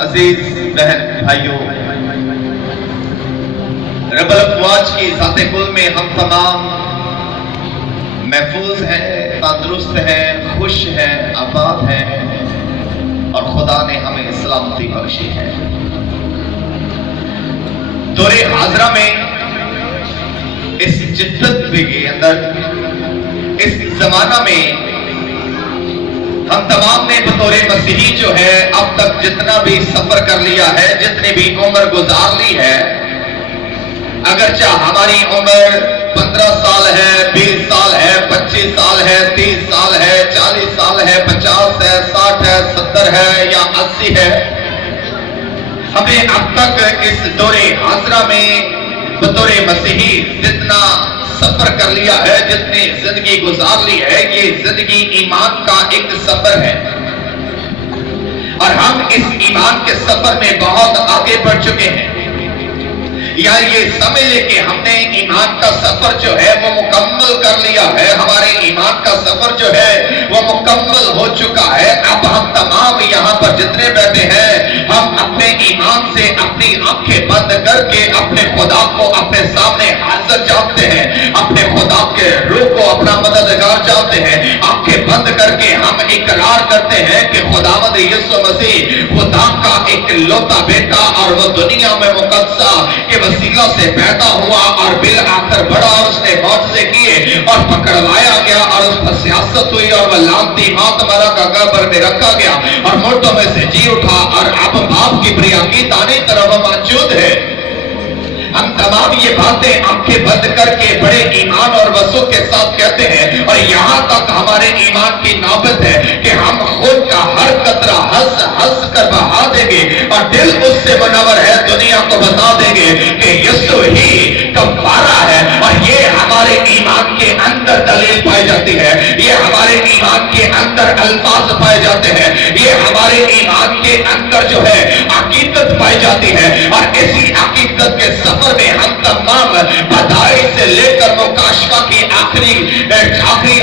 عزیز بہن بھائیوں، رب الافواج کی ذات کل میں ہم تمام محفوظ ہیں، تندرست ہیں، خوش ہیں، آباد ہیں، اور خدا نے ہمیں سلامتی بخشی ہے۔ دور حاضرہ میں اس جدت کے اندر، اس زمانہ میں ہم تمام نے بطور مسیحی جو ہے اب تک جتنا بھی سفر کر لیا ہے، جتنی بھی عمر گزار لی ہے، اگرچہ ہماری عمر 15 سال ہے، 20 سال ہے، 25 سال ہے، 30 سال ہے، 40 سال ہے، 50 ہے، 60 ہے، 70 ہے یا 80 ہے، ہمیں اب تک اس دور حاضرہ میں بطور مسیحی جتنا سفر کر لیا ہے، جتنی زندگی گزار لی ہے، یہ زندگی ایمان کا ایک سفر ہے، اور ہم اس ایمان کے سفر میں بہت آگے بڑھ چکے ہیں۔ یا یہ سمجھ لے کہ ہم نے ایمان کا سفر جو ہے وہ مکمل کر لیا ہے، ہمارے ایمان کا سفر جو ہے وہ مکمل ہو چکا ہے۔ اب ہم تمام یہاں پر جتنے بیٹھے ہیں، ہم اپنے ایمان سے اپنی آنکھیں بند کر کے اپنے خدا کو اپنے سامنے حاضر جانتے ہیں، اپنے خدا کے روح کو اپنا مددگار جانتے ہیں۔ آنکھیں بند کر کے ہم اقرار کرتے ہیں کہ خداوند یسوع مسیح خدا کا ایک لوتا بیٹا اور وہ دنیا میں مقدسہ کے وسیلہ سے پیدا ہوا اور بالآخر بڑا، اور اس نے معجزے کیے اور پکڑوایا گیا اور اس پر سیاست ہوئی اور وہ لعنتی موت مرا کا قبر میں رکھا گیا اور مردوں میں سے جی اٹھا اور اب باپ کی پریاگی دائیں طرف موجود ہے۔ ہم تمام یہ باتیں آنکھیں بند کر کے بڑے ایمان اور وثوق کے ساتھ کہتے ہیں، اور یہاں تک ہمارے ایمان کی نوبت ہے کہ ہم خود کا ہر قطرہ ہنس ہنس کر بہا دیں گے اور دل اس سے منور ہے، دنیا کو بتا دیں گے کہ یسوع ہی کفارہ ہے۔ اور یہ ہمارے ایمان کے اندر دلیل پائی جاتی ہے، یہ ہمارے ایمان کے اندر الفاظ پائے جاتے ہیں، یہ ہمارے ایمان کے اندر جو ہے عقیدت پائی جاتی ہے، اور اسی عقیدت کے سفر میں ہم تمام بدائی سے لے کر مکاشفہ کی آخری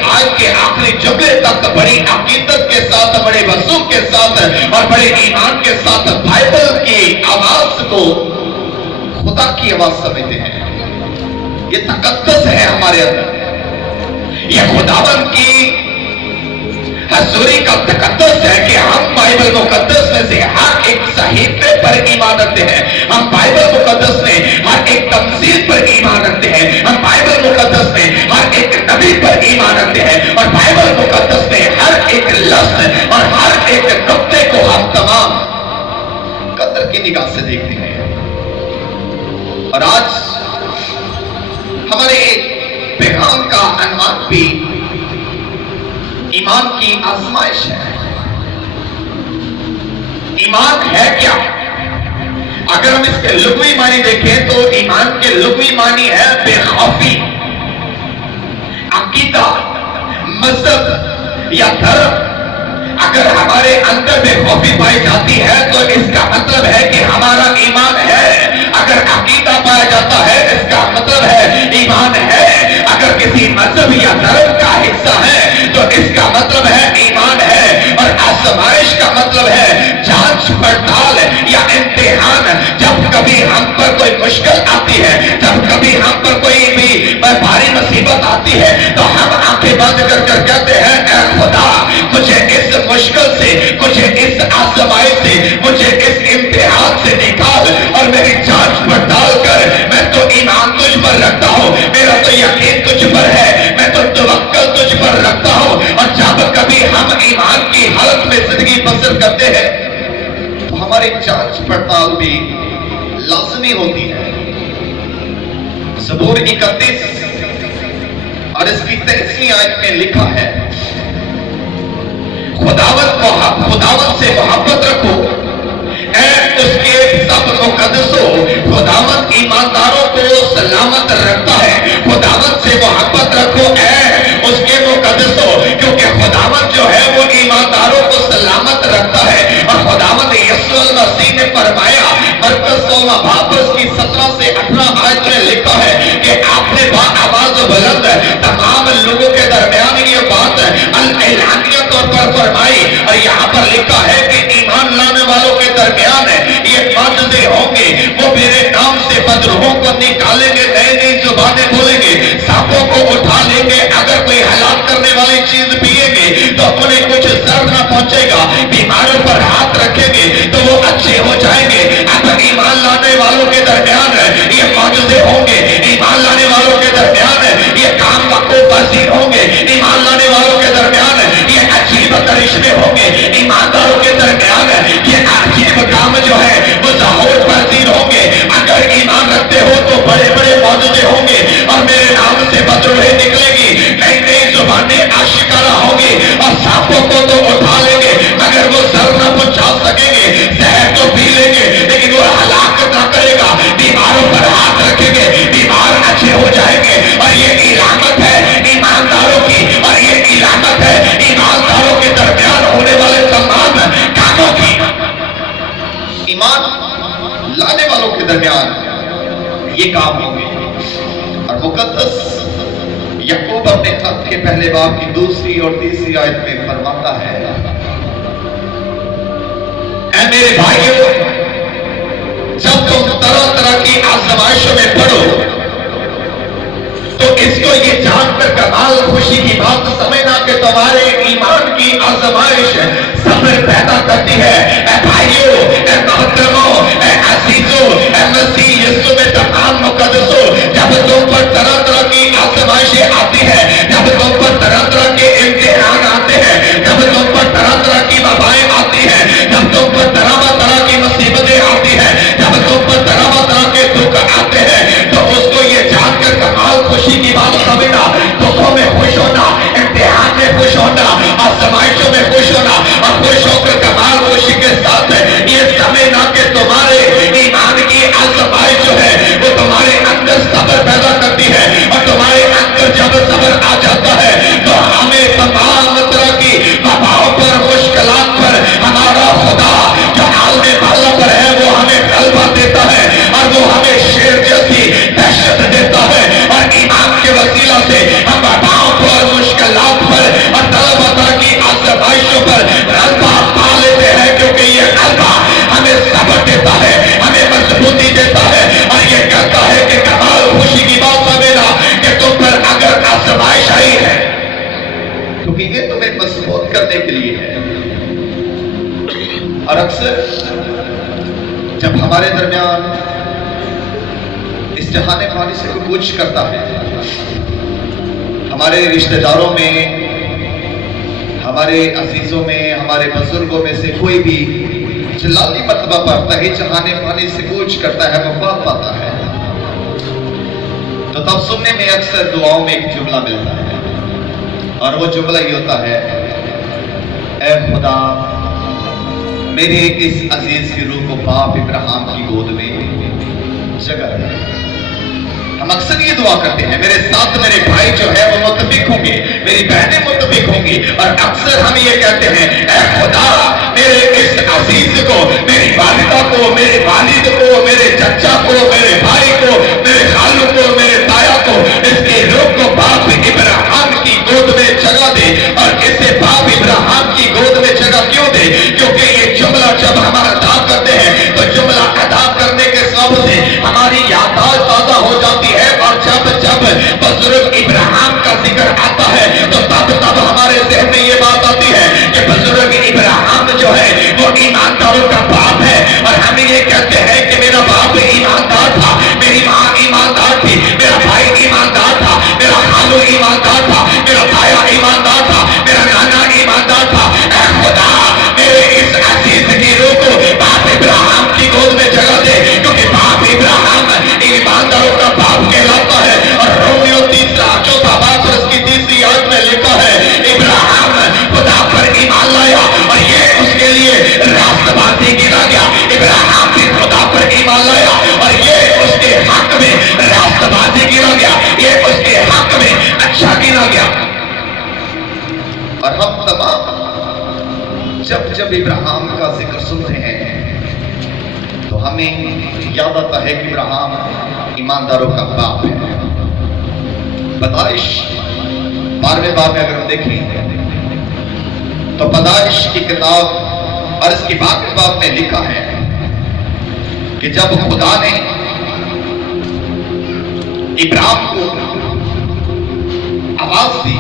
آیت کے آخری جملے تک بڑی عقیدت کے ساتھ، بڑے وثوق کے ساتھ اور بڑے ایمان کے ساتھ بائبل کی آواز کو خدا کی آواز سمجھتے ہیں۔ یہ تقدس ہے ہمارے اندر، یہ خداوند کی حضوری کا تقدس ہے کہ ہم بائبل مقدس میں سے ہر ایک صحیفے پر ایمان رکھتے ہیں، ہم بائبل مقدس میں ہر ایک تمثیل پر ایمان رکھتے ہیں، ہم بائبل مقدس میں ہر ایک نبی پر ایمان رکھتے ہیں، اور بائبل مقدس میں ہر ایک لفظ اور ہر ایک نقطے کو ہم تمام قدر کی نگاہ سے دیکھتے ہیں۔ اور آج ہمارے پیغام کا عنوان بھی ایمان کی آزمائش ہے۔ ایمان ہے کیا؟ اگر ہم اس کے لغوی معنی دیکھیں تو ایمان کے لغوی معنی ہے بے خوفی، عقیدہ، مذہب یا دھرم۔ اگر ہمارے اندر بے خوفی پائی جاتی ہے تو اس کا مطلب ہے کہ ہمارا ایمان ہے۔ اگر عقیدہ پایا جاتا ہے اس کا مطلب ہے ایمان ہے۔ اگر کسی مذہب یا دھرم کا حصہ ہے تو اس کا مطلب ہے ایمان ہے۔ اور آزمائش کا مطلب ہے جانچ پڑتال یا امتحان۔ جب کبھی ہم پر کوئی مشکل آتی ہے، جب کبھی ہم پر کوئی بھی بھاری مصیبت آتی ہے تو ہم آنکھیں بند کر کر کہتے ہیں اے خدا مجھے اس مشکل سے، مجھے اس آزمائش سے، مجھے اس امتحان سے نکال اور میری جانچ پڑتال کر۔ میں تو ایمان تجھ پر رکھتا ہوں، میرا تو یقین تجھ پر ہے، میں تو توکل تجھ پر رکھتا ہوں۔ اور جب کبھی ہم ایمان کی حالت میں زندگی بسر کرتے ہیں تو ہماری جانچ پڑتال بھی لازمی ہوتی ہے۔ زبور 31 اور اس کی 23ویں آیت میں لکھا ہے، خداوند سے محبت رکھو اے اس کے سب مقدسوں۔ خداوند ایمانداروں کو سلامت رکھتا ہے۔ خداوند سے محبت رکھو اے اس کے مقدسوں، کیونکہ خداوند جو ہے وہ ایمانداروں کو سلامت رکھتا ہے۔ اور خداوند یسوع المسیح نے فرمایا، مرکز 16 باب اس کی 17 سے 18 آیت میں لکھا ہے کہ آپ نے با آواز بلند تمام لوگوں کے درمیان یہ بات اعلانیہ طور پر فرمائی۔ اور یہاں پر لکھا ہے کہ ایمان لانے والا माजिदे होंगे, वो मेरे नाम से बदरूहों को निकालेंगे, नई नई जुबानें बोलेंगे, सांपों को उठा लेंगे, अगर कोई हलाक करने वाली चीज पिएंगे तो उन्हें कुछ जर ना पहुंचेगा, बीमारों पर हाथ रखेंगे तो वो अच्छे हो जाएंगे। अब ईमान लाने वालों के दरमियान ये मौजूदे होंगे, ईमान लाने वालों के दरमियान ये काम वक़्त पसीर होंगे, ईमान लाने वालों के दरमियान ये अजीब करिश्मे होंगे, ईमानदारों के दरमियान ये अजीब काम जो है वो ज़हूर पसीर होंगे। अगर ईमान रखते हो तो बड़े बड़े मौजूदे होंगे और मेरे नाम से बदरूहें निकलेगी, नई नई जुबानें आशिकारा होंगी और सांपों को तो उठा लेंगे मगर वो सर न पहुंचा सकेंगे, जहर तो पी लेंगे लेकिन वो हलाक ना करेगा, बीमारों पर हाथ रखेंगे, बीमार अच्छे हो जाएंगे। और ये इलामत है ईमानदारों की, और ये इलामत है ईमानदारों के दरमियान होने वाले तमाम कामों की। ईमान लाने वालों के दरमियान ये काम होंगे। और मुकद्दस याकूब अपने खत के पहले बाब की दूसरी और तीसरी आयत में फरमाता है, ऐ मेरे भाइयों, जब तुम तरह तरह की आजमाइशों में पड़ो तो इसको ये जानकर कमाल खुशी की बात समझना कि तुम्हारे ईमान की आजमाइश सब्र पैदा करती है। ऐ भाइयों, ऐ मोहतरमों, ऐ अजीजों, ऐ मसीह यीशु में तमाम मुकद्दसों, जब तुम पर तरह तरह की आजमाइशें आती है, जब तुम पर तरह तरह के इम्तिहान आते हैं, जब तुम पर तरह तरह की वबाएं आती हैं, जब तुम पर तरह तरह की मुसीबतें आती हैं, जब तुम पर तरह तरह के दुख आते हैं, तो उसको ये जानकर कमाल खुशी की बात समझना, दुखों में खुश होना, इम्तिहान में खुश होना, आजमाइशों में खुश होना, और खुश होकर कमाल खुशी के साथ ये समझना कि तुम्हारे ईमान की आजमाइश जो है वो तुम्हारे अंदर सब्र पैदा करती है, और तुम्हारे अंदर जब सब्र आ जाता है तो हमें तमाम तरह की वबाओं पर, मुश्किलात पर हमारा खुदा जो आलमे बाला पर है वो हमें गलबा देता है, और वो हमें शेर जैसी दहशत देता है। और ईमान के वसीला से हम वबाओं पर, मुश्किलात पर और तरह की आजमाइशों पर गलबा पा लेते हैं, क्योंकि ये गलबा हमें सब्र देता है, हमें मजबूती देता है, और ये कहता है कि कमाल खुशी की बात समझना कि तुम पर अगर आजमाइश आई है क्योंकि ये तुम्हें मजबूत करने के लिए है। और अक्सर जब हमारे दरमियान इस जहाने पानी से कोई कुछ करता है, हमारे रिश्तेदारों में, हमारे अजीजों में, हमारे बुजुर्गों में से कोई भी जलाली मतबा पर तही जहाने पानी से कुछ करता है, वफात पाता है, तो तब सुनने में अक्सर दुआओं में एक जुमला मिलता है, और वो जुमला ये होता है, ऐ खुदा मेरे इस अजीज की रूह को बाप इब्राहिम की गोद में जगह दे। हम अक्सर ये दुआ करते हैं, मेरे साथ मेरे भाई जो है वो मुत्तफिक होंगे, मेरी बहनें मुत्तफिक होंगी, और अक्सर हम ये कहते हैं, ऐ खुदा मेरे इस अजीज को, मेरी वालिदा को, मेरे वालिद को, मेरे चचा को, मेरे भाई को, मेरे खालू को, मेरे ताया को, इसके रूह को बाप इब्राहिम की गोद में जगह दे। और इसे बाप इब्राहिम की गोद में जगह क्यों दे? क्योंकि ये जुमला जब हम अदा करते हैं तो जुमला अदा करने के सबब से हमारी याददाश्त ताजा हो जाती है, और जब जब बुजुर्ग इब्राहिम का जिक्र आता है तो तब तब हमारे ज़हन में ये बात आती है कि बुजुर्ग इब्राहिम जो है वो ईमानदारों का बाप है, और हम ये कहते हैं कि मेरा बाप ईमानदार था, मेरी माँ ईमानदार थी, मेरा भाई ईमानदार था, मेरा खालू ईमानदार था, मेरा ताया ईमानदार था, मेरा नाना ईमानदार था। ऐ खुदा मेरे इस अजीज की रूह को बाप इब्राहिम की गोद में जगह दे, क्योंकि बाप इब्राहिम ईमानदारों का बाप कहलाता है। और रोमियो 3:4 बात उसकी 3री आयत में लिखा है, इब्राहिम खुदा पर ईमान लाया और ये उसके लिए रास्तबाजी गिना गया। इब्राहिम भी खुदा पर ईमान लाया और ये उसके हक में रास्तबाजी गिना गया, ये उसके हक में अच्छा गिना गया। और हम तमाम जब जब इब्राहिम का जिक्र सुनते हैं तो हमें याद आता है कि इब्राहिम ईमानदारों का बाप है। पैदाइश 12वें बाब में अगर हम देखें तो पैदाइश की किताब और इसकी 12वें बाब में लिखा है, कि जब खुदा ने इब्राहिम को आवाज दी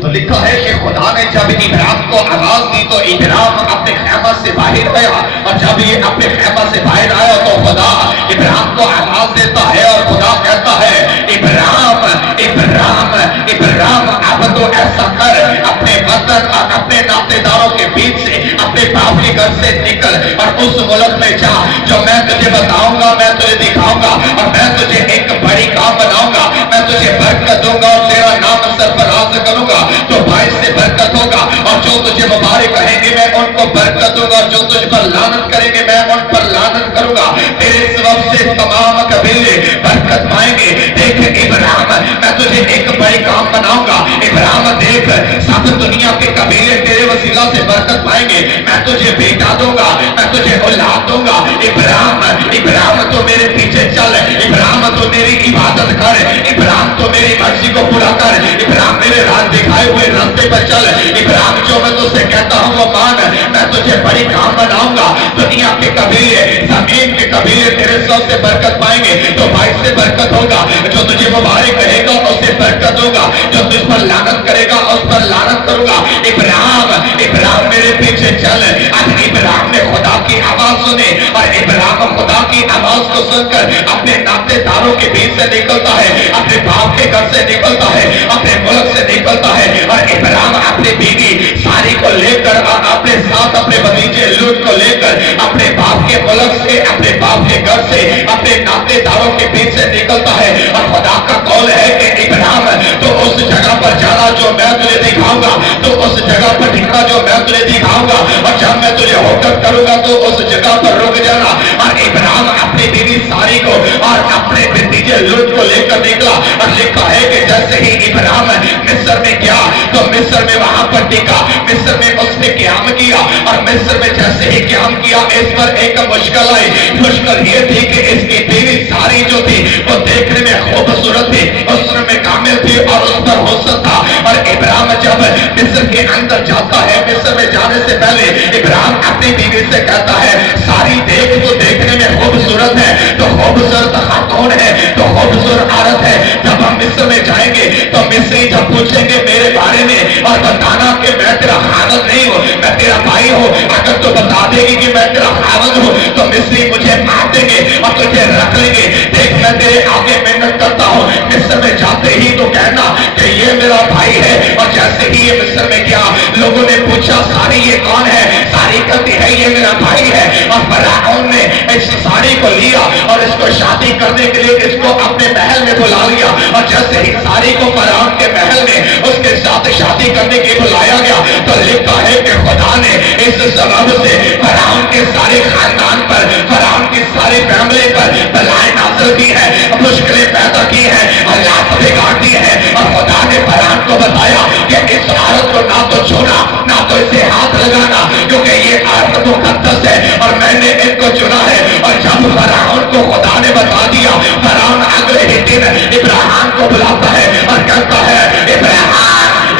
तो लिखा है कि खुदा ने जब इब्राहिम को आवाज दी तो इब्राहिम अपने खैमा से बाहर आया, और जब ये अपने खैमा से बाहर आया तो खुदा इब्राहिम को आवाज देता है और खुदा कहता है इब्राहिम इब्राहिम इब्राहिम, अब तो ऐसा कर, अपने वतन और अपने नातेदारों के बीच से, अपने बाप के घर से निकल और उस मुल्क में जा जो मैं तुझे बताऊंगा, मैं तुझे दिखाऊंगा, और मैं तुझे एक बड़ी काम बनाऊंगा, मैं तुझे बरकत दूंगा और तेरा नाम सरफराज करूंगा, तो भाई से बरकत होगा, और जो तुझे मुबारक कहेंगे मैं उनको बरकत दूंगा, और जो तुझ पर लानत करेंगे मैं उन पर लानत करूंगा, तेरे सबब से तमाम कबीले बरकत पाएंगे। देख इब्राहिम, मैं तुझे एक बड़ी काम बनाऊंगा, इब्राहिम देख सब दुनिया के कबीले तेरे वसीला से बरकत पाएंगे, मैं तुझे बेटा दूंगा, मैं तुझे औलाद दूंगा। इब्राहिम इब्राहिम तो मेरे पीछे चल, इब्राहिम तो मेरी इबादत कर, इब्राहिम तो मेरी मर्जी को पूरा कर, इब्राहिम मेरे राह दिखाए हुए रास्ते पर चल, इब्राहिम जो मैं तुझसे कहता हूँ वो मान, मैं तुझे बड़ी काम बनाऊंगा, दुनिया के कबीले, जमीन के कबीले तेरे सब से बरकत पाएंगे, तो भाई से बरकत होगा, जो तुझे मुबारक कहेगा उससे बरकत होगा, जो तुझ पर लानत करेगा उस पर लानत करूंगा। इब्राहिम मेरे पीछे चल। अब इब्राहिम ने खुदा की आवाज सुनी और इब्राहिम खुदा की आवाज को सुनकर अपने नातेदारों के बीच से निकलता है, अपने बाप के घर से निकलता है, अपने मुल्क से निकलता है, और इब्राहिम अपनी बीवी सारी को लेकर और अपने साथ अपने भतीजे लूत को लेकर अपने बाप के मुल्क से, अपने बाप के घर से, अपने नातेदारों के बीच से निकलता है, और खुदा का कौल है कि इब्राहिम तो उस जगह पर जाना जो मैं तुझे दिखाऊंगा, तो उस जगह पर ठिकना जो मैं तुझे दिखाऊंगा, और जब मैं तुझे हुक्म करूंगा तो उस जगह पर रुक जाना। और इब्राहिम अपनी बीवी सारी को और अपने भतीजे लूत को लेकर निकला, और लिखा है कि जैसे ही इब्राहिम मिस्र में गया तो मिस्र में वहां पर टिका, मिस्र में उसने क़याम किया, और मिस्र में जैसे ही क़याम किया इस पर एक मुश्किल आई। मुश्किल ये थी कि इसकी बीवी सारी जो थी वो देखने में खूबसूरत थी, हुस्न में कामिल थी और उस पर हुस्न था। और इब्राहिम जब मिस्र के अंदर जाता है, मिस्र में जाने से पहले इब्राहिम अपनी बीवी से कहता है सारी देख तो देखने में खूबसूरत है, तो खूबसूरत कौन है, तो खूबसूरत औरत है। जब हम मिस्र में जाएंगे तो मिस्री जब पूछेंगे मेरे बारे में और बताना कि मैं तेरा खावंद नहीं हूँ, मैं तेरा भाई हूँ, अगर तो बता देगी कि मैं तेरा खावंद हूँ तो मिस्री मुझे मार देंगे और तुझे रख लेंगे। देख मैं तेरे आगे मेहनत करता हूँ, मिस्र में जाते ही तो कहना कि ये मेरा भाई है। और जैसे ही ये मिस्र में गया लोगों ने पूछा सारी ये कौन है, सारी कहती है ये मेरा भाई है। और फराउन ने इस सारी को लिया और इसको शादी करने के लिए इसको अपने महल में बुला लिया, और जैसे ही सारी को फराउन के महल में उसके साथ शादी करने के बुलाया गया तो लिखा है कि खुदा ने इस सबब से फराउन के सारे खानदान पर, फराउन की सारी फैमिली पर बलाएं नाज़िल की है, मुश्किलें पैदा की है, हालात बिगाड़ दी है। और खुदा ने फराउन को बताया कि इस औरत को ना तो छूना ना तो इसे हाथ लगाना, क्योंकि ये औरत मुकद्दस है और मैंने इनको चुना है। और जब फराउन को खुदा ने बता दिया, फराउन अगले ही दिन इब्राहिम को बुलाता है और कहता है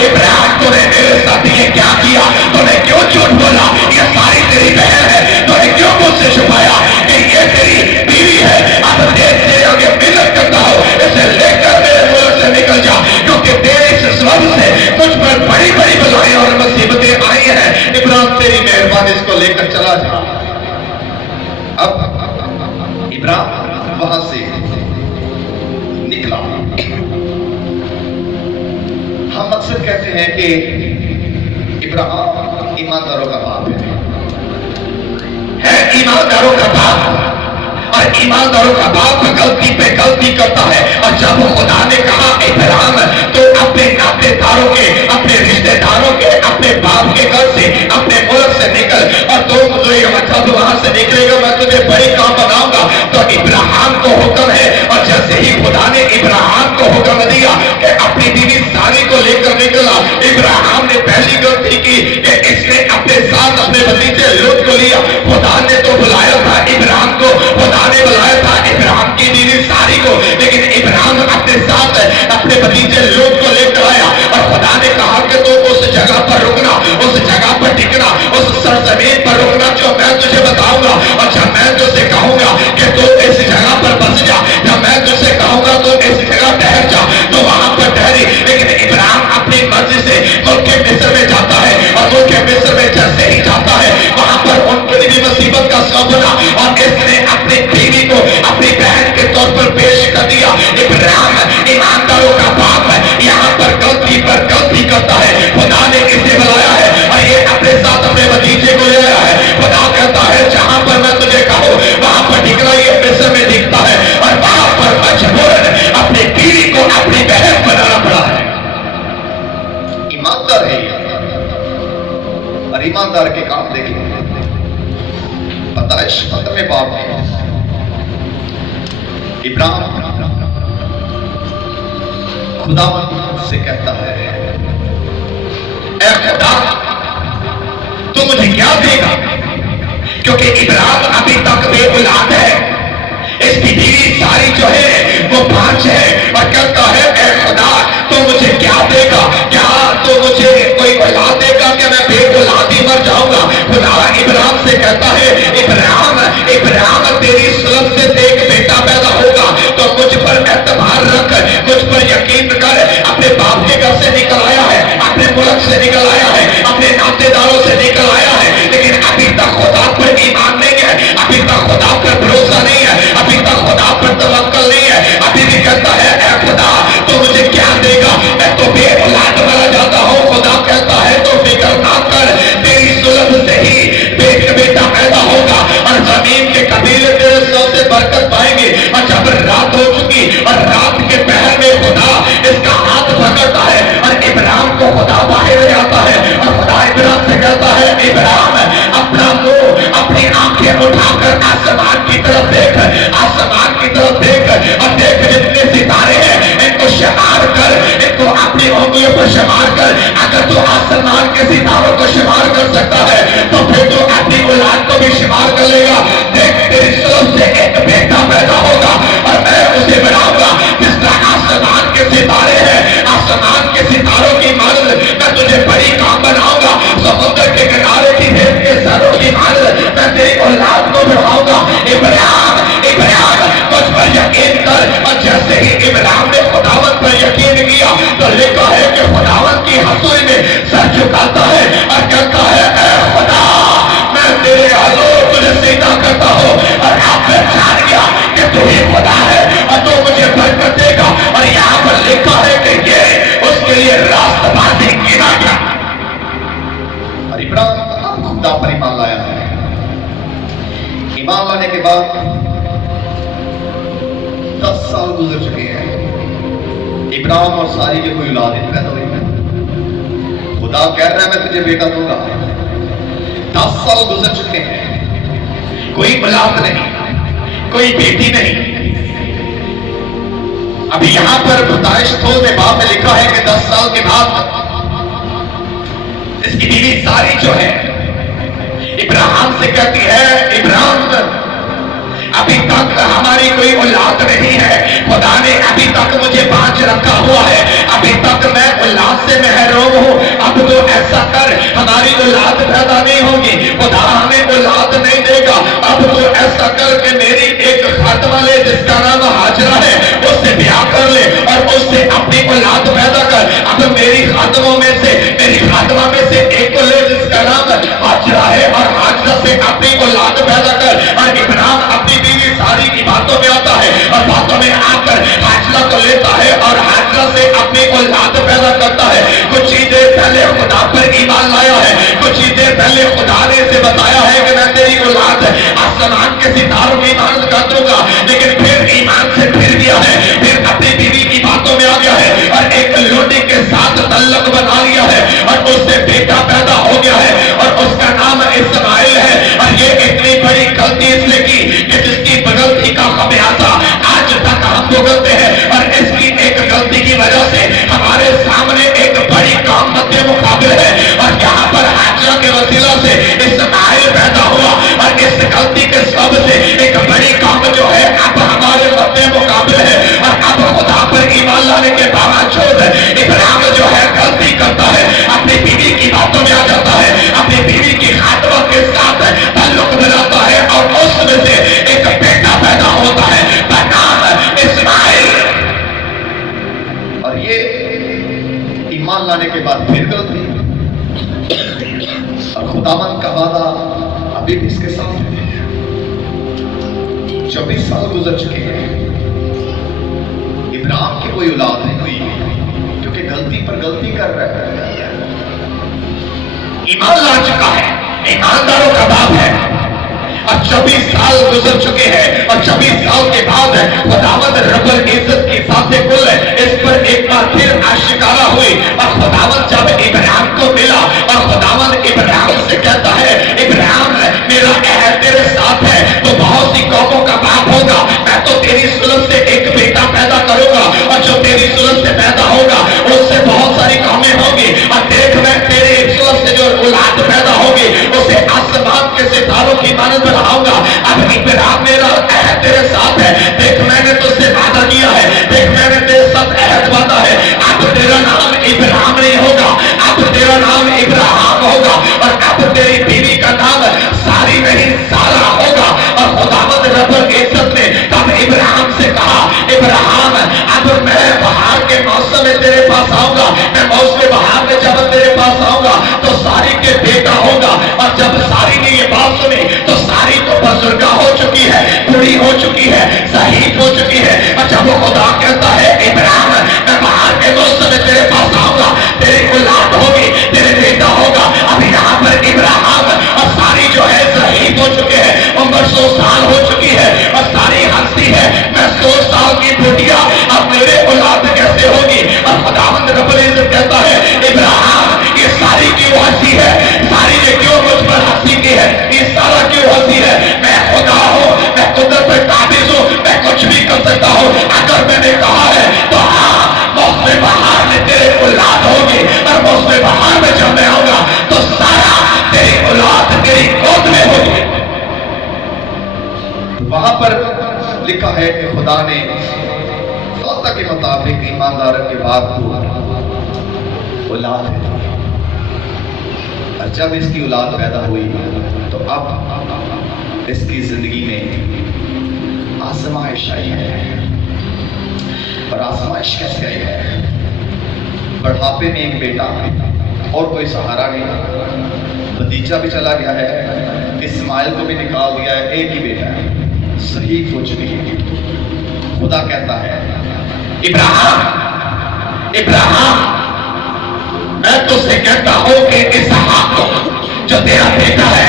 इब्राहिम तूने मेरे साथ ये क्या किया, तूने क्यों झूठ बोला, ये सारी तेरी बहन है, तूने क्यों मुझसे छुपाया कि ये तेरी बीवी है। अब देख तेरे आगे मिन्नत करता हूं, इसे लेकर मेरे मुल्क से निकल जा, क्योंकि तेरे इस सबब से मुझ पर बड़ी बड़ी बलाएं और मुसीबतें आई हैं। इब्राहिम तेरी मेहरबानी इसको लेकर चला जा। अब इब्राहिम वहां से निकला। हम अक्सर कहते हैं कि इब्राहिम ईमानदारों का बाप है ईमानदारों का बाप, और ईमानदारों का बाप गलती पे गलती करता है। और जब खुदा ने कहा इब्राहिम तो अपने नातेदारों के, अपने रिश्तेदारों के, अपने बाप के घर से, अपने मुल्क से निकल, और तो जब वहां से निकलेगा मैं तुझे बड़ी काम बनाऊंगा। तो इब्राहिम को हुक्म है, और जैसे ही खुदा ने इब्राहिम को हुक्म दिया कि अपनी बीवी सारी को लेकर निकला, इब्राहिम ने पहली गलती की कि इसने अपने साथ अपने भतीजे लूत को लिया। खुदा ने तो बुलाया था इब्राहिम को, खुदा ने बुलाया था इब्राहिम की बीवी सारी को, लेकिन इब्राहिम अपने साथ अपने भतीजे लूत को लेकर आया। और खुदा ने कहा कि तो उस जगह पर रुकना, उस जगह पर टिकना, उस सरजमीन पर रुकना जो मैं तुझे बताऊंगा। और जब ईमानदार के काम देखें। पैदाइश 15वें बाब में इब्राहिम खुदा से कहता है, ऐ खुदा तू मुझे क्या देगा, क्योंकि इब्राहिम अभी तक बेऔलाद है, इसकी बीवी सारी जो है वो 5 है, और कहता है ऐ खुदा तू मुझे क्या देगा, क्या तू मुझे कोई औलाद देगा कि मैं बेऔलाद ही मर जाऊंगा। खुदा इब्राहिम से कहता है, इब्राहिम तेरी सुलभ से एक बेटा पैदा होगा, तो मुझ पर एतबार रख, मुझ पर यकीन कर। अपने बाप के घर से निकल आया है, अपने मुल्क से निकल आया है, अपने नातेदारों से निकल आया है, लेकिन अभी तक खुदा पर ईमान नहीं है, अभी तक खुदा पर भरोसा नहीं है, अभी तक खुदा पर तवक्कल नहीं है। अभी भी कहता है ऐ खुदा तो मुझे क्या देगा, मैं तो बेऔलाद मरा जाता हूँ। खुदा कहता है तो फिक्र ना कर, तेरी सुलभ से ही बेटा पैदा होगा, और जमीन के कबीले तेरे सौ से बरकत पाएंगे। और जब रात हो चुकी और रात के पहर में खुदा इसका हाथ पकड़ता है और इब्राहिम को खुदा बाहर ले आता है, और खुदा इब्राहिम से कहता है, इब्राहिम अपना मुंह अपनी आंखें उठाकर आसमान की तरफ देख, आसमान की तरफ देख, और देख जितने सितारे हैं इनको शुमार कर, इनको अपनी उंगलियों पर शुमार कर। अगर तू आसमान के सितारों को शुमार कर सकता है तो फिर तू अपनी औलाद को भी शुमार कर लेगा। देख तेरी सुलभ से एक बेटा पैदा होगा, और मैं उसे बनाऊंगा जिस तरह आसमान के सितारे हैं, आसमान के सितारों की मानद मैं तुझे बड़ी काम बनाऊंगा। समुद्र के किनारे की रेत के सरों की मानद मैं तेरी औलाद को बढ़ाऊंगा। इब्राहिम मुझ पर यकीन कर। और जैसे ही इब्राहिम ने खुदावन पर यकीन किया तो लिखा है कि खुदावन की हसूरी में सर झुकाता है और कहता है, ऐ खुदा मैं तेरे हजूर तुझे सीधा करता हूँ, और आप मैं जान गया कि तू ही खुदा है और तू मुझे बरकत देगा। और यहाँ पर लिखा है कि ये उसके लिए रास्तबाजी गिना गया। और इब्राहिम खुदा पर ईमान लाया है। ईमान लाने के बाद 10 साल गुजर चुके हैं, इब्राहिम और सारी की कोई औलाद नहीं पैदा हुई है। खुदा कह रहा है मैं तुझे बेटा दूंगा। 10 साल गुजर चुके हैं, कोई औलाद नहीं, कोई बेटी नहीं। अभी यहां पर पैदाइश 2 बाब में लिखा है कि 10 साल के बाद इसकी बीवी सारी जो है इब्राहिम से कहती है, इब्राहिम अभी तक हमारी कोई औलाद नहीं है, खुदा ने अभी तक मुझे बांझ रखा हुआ है, अभी तक मैं औलाद से महरूम हूँ। अब तो ऐसा कर, हमारी औलाद पैदा नहीं होगी, खुदा हमें औलाद नहीं देगा। अब तो ऐसा कर कि मेरी एक खातमा ले जिसका नाम हाजरा है, उससे ब्याह कर ले और उससे अपनी औलाद पैदा कर। अब मेरी खातमों में से, मेरी खातमा में से एक को ले जिसका नाम हाजरा है, और हाजरा से अपनी औलाद पैदा कर। और इब्राहिम अपनी बीवी सारी की बातों में आता है, और बातों में आकर हाजरा को लेता है और हाजरा से अपनी औलाद पैदा करता है। कुछ ही देर पहले खुदा पर ईमान लाया है, कुछ ही देर पहले खुदा ने इसे बताया है कि मैं तेरी औलाद आसमान के सितारों की मानद कर दूंगा, लेकिन फिर ईमान से फिर गया है, फिर अपनी बीवी की बातों में आ गया है और एक लोडी के साथ तल्लक बना लिया है, और उससे बेटा पैदा हो गया है और उसका नाम इस्माइल है। और ये इतनी बड़ी गलती इसने की कि जिसकी गलती का खमियाजा आज तक हम भुगतते हैं, और इसकी एक गलती की वजह से हमारे सामने एक बड़ी काम मध्य मुकाबिल है। और यहाँ पर हाजरा के वसीला से इस्माइल पैदा हुआ, और इस गलती के सब से एक बड़ी काम जो है अब हमारे मध्य मुकाबिल है। और अब खुदा पर ईमान लाने के बावजूद इब्राहिम जो है गलती करता है, अपनी बीवी की बातों में आ जाता है, अपनी बीवी की खातमा के साथ ताल्लुक बनाता है, और उसमें से एक बेटा पैदा होता है नाम इस्माइल। और ये ईमान लाने के बाद फिर गलती, और खुदावन का वादा अभी भी इसके साथ है। 24 साल गुजर चुके हैं, इब्राहिम की कोई औलाद नहीं हुई, क्योंकि गलती पर गलती कर रहा है। ईमान ला चुका है, ईमानदारों का बाप है, और 24 साल गुजर चुके हैं, और 24 साल के बाद खुदावंद रब्बुल इज्जत की साथ कुल इस पर एक बार फिर आशिकारा हुई। और खुदावंद जब इब्राहिम को मिला, और खुदावंद इब्राहिम से कहता अब इब्राहिम मेरा अहद तेरे साथ है, देख मैंने तुझसे वादा किया है, देख मैंने तेरे साथ अहद बांधा है। अब तेरा नाम इब्राहिम नहीं होगा, अब तेरा नाम इब्राहिम होगा, और अब तेरी बीवी का नाम सारी नहीं सारा होगा। और खुदावंद रब्बुल इज्जत ने तब इब्राहिम से कहा, इब्राहिम अब मैं बहार के मौसम में तेरे पास आऊंगा, मैं मौसम बहार में जब तेरे पास आऊंगा तो सारी के बेटा होगा। और जब सारी ने ये बात सुनी तो सारी तो बुजुर्ग हो चुकी है, बूढ़ी हो चुकी है, शहीद हो चुकी है। और जब वो खुदा कहता है इब्राहिम मैं बहार के मौसम में तेरे पास आऊंगा, तेरी औलाद होगी, तेरे बेटा होगा। अब यहाँ पर इब्राहिम और सारी जो है शहीद हो चुके हैं, उम्र 100 साल हो चुकी है और सारी हंसती है, मैं 100 साल की बुढ़िया, अब मेरे औलाद कैसे होगी। और खुदावंद रब्बुल इज्जत कहता है इब्राहिम ये सारी क्यों हंसी है, सारी ने क्यों मुझ पर हंसी की है, ये सारा क्यों हंसी है। मैं खुदा हूं, मैं कुदरत पर काबिज हूं, मैं कुछ भी कर सकता हूं। अगर मैंने कहा है तो हाँ, मौसम बहार में तेरे औलाद होगी, और मौसम बहार में जब मैं आऊंगा तो सारा तेरी औलाद तेरी गोद में होगी। वहां पर लिखा है कि खुदा ने सौदा के मुताबिक ईमानदार के बाप को औलाद है, और जब इसकी औलाद पैदा हुई तो अब इसकी जिंदगी में आजमाइश आई है। और आजमाइश कैसे आई है? बढ़ापे में एक बेटा और कोई सहारा नहीं, भतीजा भी चला गया है, इस्माइल को भी निकाल दिया है, एक ही बेटा है, शहीद हो चुकी है। खुदा कहता है इब्राहिम इब्राहिम मैं तुझसे कहता हूं कि इसहाक को जो तेरा बेटा है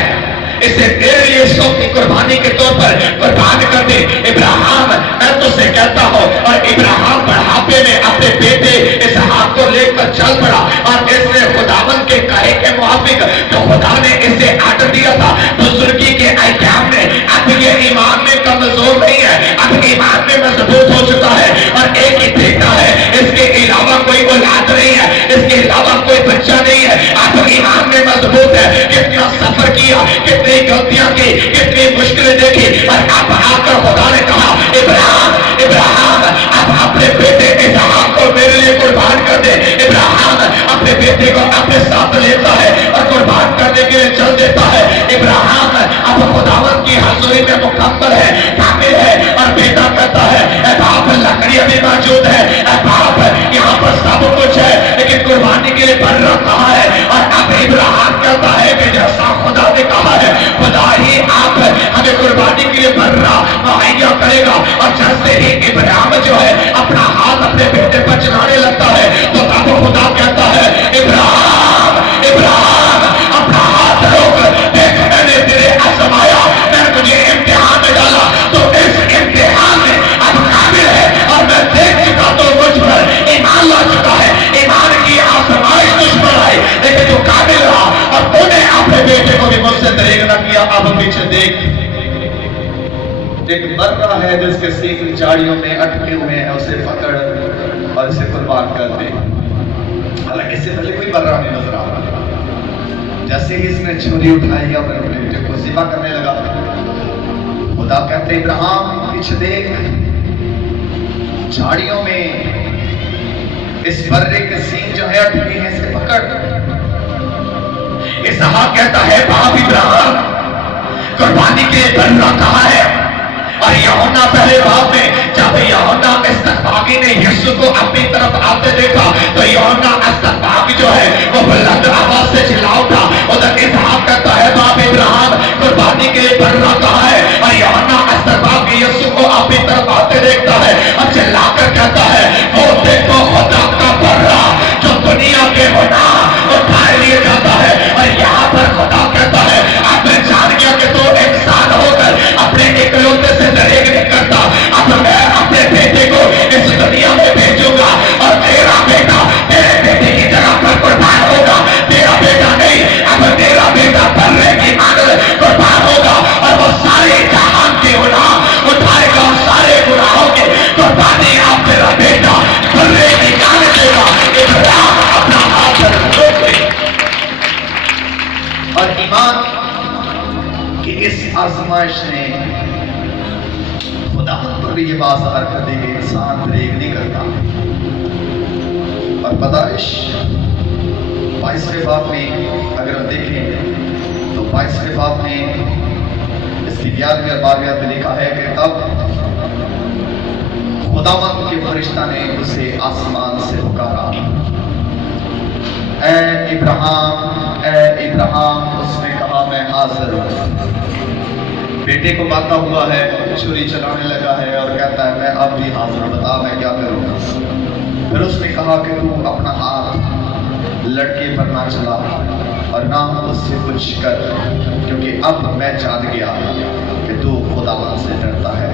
इसे तेरे लिए सौ की कुर्बानी के तौर पर कुर्बान कर दे। इब्राहिम मैं तुझसे कहता हूं। और इब्राहिम बढ़ापे में अपने बेटे इसहाक को लेकर चल पड़ा, और इसने खुदावन के कहे के मुताबिक जो खुदा ने इसे आर्डर दिया था बुजुर्गी के अयाम में, अब ये ईमान में कमजोर नहीं है, अब ईमान में मजबूत हो चुका है, और एक ही बेटा है, इसके अलावा कोई औलाद नहीं है, इसके अलावा कोई बच्चा नहीं है, अब ईमान में मजबूत है। कितना सफर किया, कितनी गलतियां की, कितनी मुश्किलें देखी, और अब आकर खुदा ने कहा इब्राहिम इब्राहिम अब अपने बेटे इसहाक को मेरे लिए कुर्बान कर दे। इब्राहिम अपने बेटे को अपने साथ लेता है और कुर्बान करने के लिए चल देता है। इब्राहिम अब खुदावंद की हजूरी में मुकम्मल है, कामिल है, और बेटा कहता है ए बाप लकड़ियां भी मौजूद है, ए बाप यहाँ पर सब कुछ है, लेकिन कुर्बानी के लिए बर्रा कहाँ है। और अब इब्राहिम कहता है कि जैसा खुदा ने कहा है खुदा ही आप हमें कुर्बानी के लिए बर्रा मुहैया करेगा। और जैसे ही इब्राहिम जो है अपना हाथ अपने बेटे पर चलाने लगता है तो तब खुदा कहता है इब्राहिम इब्राहिम अपना हाथ रोक, देख मैंने तेरे आजमाया, मैंने तुझे इम्तिहान में डाला, तो इस इम्तिहान में अब काबिल है, और मैं देख चुका तो मुझ पर ईमान ला चुका है। ईमान की आजमाइश तुझ पर आई, लेकिन जो काबिल रहा, और तूने अपने बेटे को भी मुझसे दरेग न किया। अब पीछे देख, एक बर्रा है जिसके सींग झाड़ियों में अटके हुए हैं, उसे पकड़ और इसे कुर्बान कर दे। हालांकि इससे पहले कोई बर्रा नहीं नजर आ रहा। जैसे ही इसने छुरी उठाई और अपने बेटे को ज़िबा करने लगा, खुदा कहते इब्राहिम पीछे देख, झाड़ियों में इस बर्रे के सींग जो है अटके हैं, इसे पकड़। इसहाक कहता है बाप इब्राहिम कुर्बानी के बर्रा कहाँ है। और यूहन्ना पहले बाब में जब यूहन्ना इस्तकबागी ने यीशु को अपनी तरफ आते देखा तो यूहन्ना इस्तकबागी जो है वो बुलंद आवाज से चिल्ला उठा। उधर इसहाक कहता है बाप इब्राहिम कुर्बानी के लिए बर्रा कहाँ है। और यूहन्ना इस्तकबागी यीशु को अपनी तरफ आते देखता है और चिल्लाकर कहता है वो देखो खुदा का बर्रा जो दुनिया के गुनाह उठा लिए जाता है। और यहाँ पर खुदा कहता है अब मैं जान गया कि तू इंसान होकर अपने इकलौते से दरेग नहीं करता, अब मैं अपने बेटे को इस दुनिया में भेजूंगा और तेरा बेटा तेरे बेटे की जगह पर कुर्बान होगा। तेरा बेटा नहीं, अब तेरा बेटा बर्रे की मानव कुर्बान होगा और वो आजमाइश ने खुदा पर भी ये बात ज़ाहिर कर दी कि इंसान ब्रेक नहीं करता। और पैदाइश 22वें बाब में अगर हम देखें तो 22वें बाब में इसकी 11वीं और 12वीं आयत में लिखा है कि तब खुदावंद के फरिश्ता ने उसे आसमान से पुकारा, ए इब्राहिम। उसने कहा मैं हाजिर हूँ। बेटे को बांधा हुआ है, छुरी चलाने लगा है और कहता है मैं अब भी हाजिर, बता मैं क्या करूँ। फिर उसने कहा कि तू अपना हाथ लड़के पर ना चला और ना उससे कुछ कर, क्योंकि अब मैं जान गया कि तू खुदावंद से डरता है,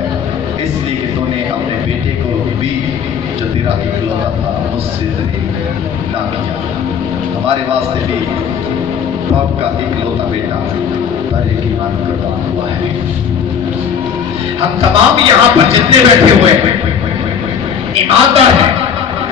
इसलिए कि तूने अपने बेटे को भी जो तेरा इकलौता था मुझसे ना किया। हमारे वास्ते भी बाप का इकलौता बेटा पर एक ईमान कुर्बान हुआ है। हम तमाम यहाँ पर जितने बैठे हुए ईमानदार हैं,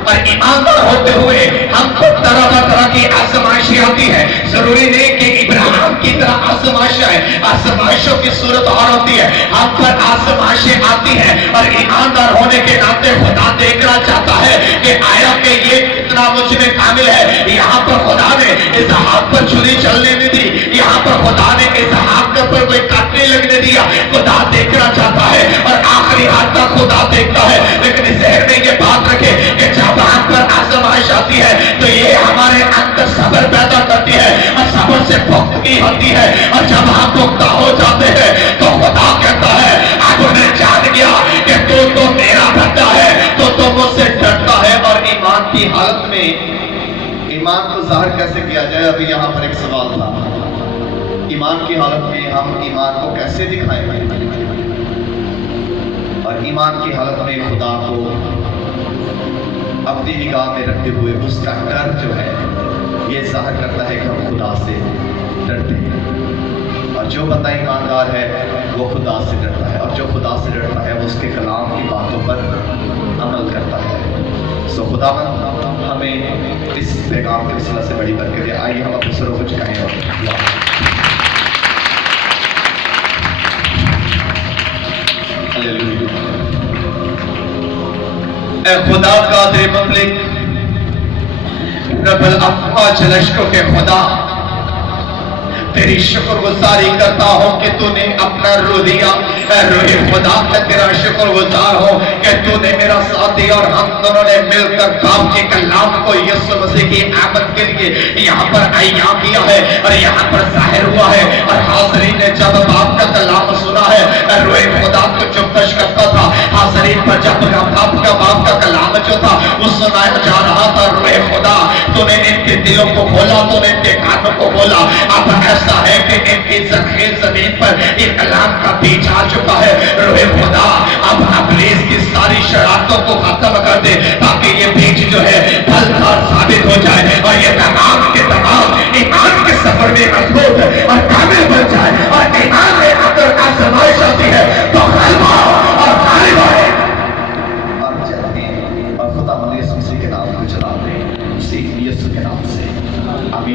और ईमानदार होते हुए हमको तरह की आजमाइशें आती है। जरूरी नहीं कि इब्राहिम की तरह आजमाइश है, आजमाइशों की सूरत और होती है। हम पर आजमाइशें आती है और ईमानदार होने के नाते खुदा देखना चाहता है कि आया कि ये कितना मुझ में कामिल है। यहाँ पर खुदा ने इसहाक पर छुरी चलने नहीं दी, यहाँ पर खुदा ने इसहाक के ऊपर कोई काटने लगने दिया। खुदा देखना चाहता है और आखिरी हाथ तक खुदा देखता है। लेकिन इस जहर में ये बात रखे कि जब हम पर आजमाइश आती है तो ये हमारे अंदर सब्र पैदा करती है और सब्र से पुख्तगी होती है। और जब हम पुख्ता हो जाते हैं तो खुदा कहता है अब मैं जान गया कि तू तो मेरा बंदा है, तो मुझसे डरता है। और ईमान की हालत में ईमान को जाहिर कैसे किया जाए, अभी यहाँ पर एक सवाल था। ईमान की हालत में हम ईमान को कैसे दिखाएंगे? और ईमान की हालत में खुदा को अपनी निगाह में रखते हुए उसका डर जो है ये जाहिर करता है कि हम खुदा से डरते हैं। और जो बंदा ईमानदार है वो खुदा से डरता है, और जो खुदा से डरता है वो उसके कलाम की बातों पर अमल करता है। सो खुदावंद हमें इस पैगाम के सिलसिले से बड़ी बरकत दे। आइए हम अपने सरों को झुकाएं और खुदा कादिर ममलिक रब्बुल अफ़वाज लश्करों के खुदा, तेरी शुक्रगुजारी करता हूँ कि तूने अपना रो दिया। रोहे खुदा मैं तेरा शुक्रगुजार हूँ कि तूने मेरा साथ दिया और हम दोनों ने मिलकर बाप के कलाम को यीशु मसीह की आमद के लिए यहाँ पर आया किया है और यहाँ पर जाहिर हुआ है। और हाज़रीन ने जब बाप का कलाम सुना है, रोहे खुदा को जो पेश करता था हाज़रीन पर, जब बाप का कलाम जो था वो सुनाया जा रहा था, रोहे खुदा तूने इनके दिलों को खोला, तूने इनके कानों को खोला। अब ऐसा है कि इनकी जमीन पर एक कलाम का बीज आ चुका है। रोहे खुदा अब इब्लीस की सारी शरारतों को खत्म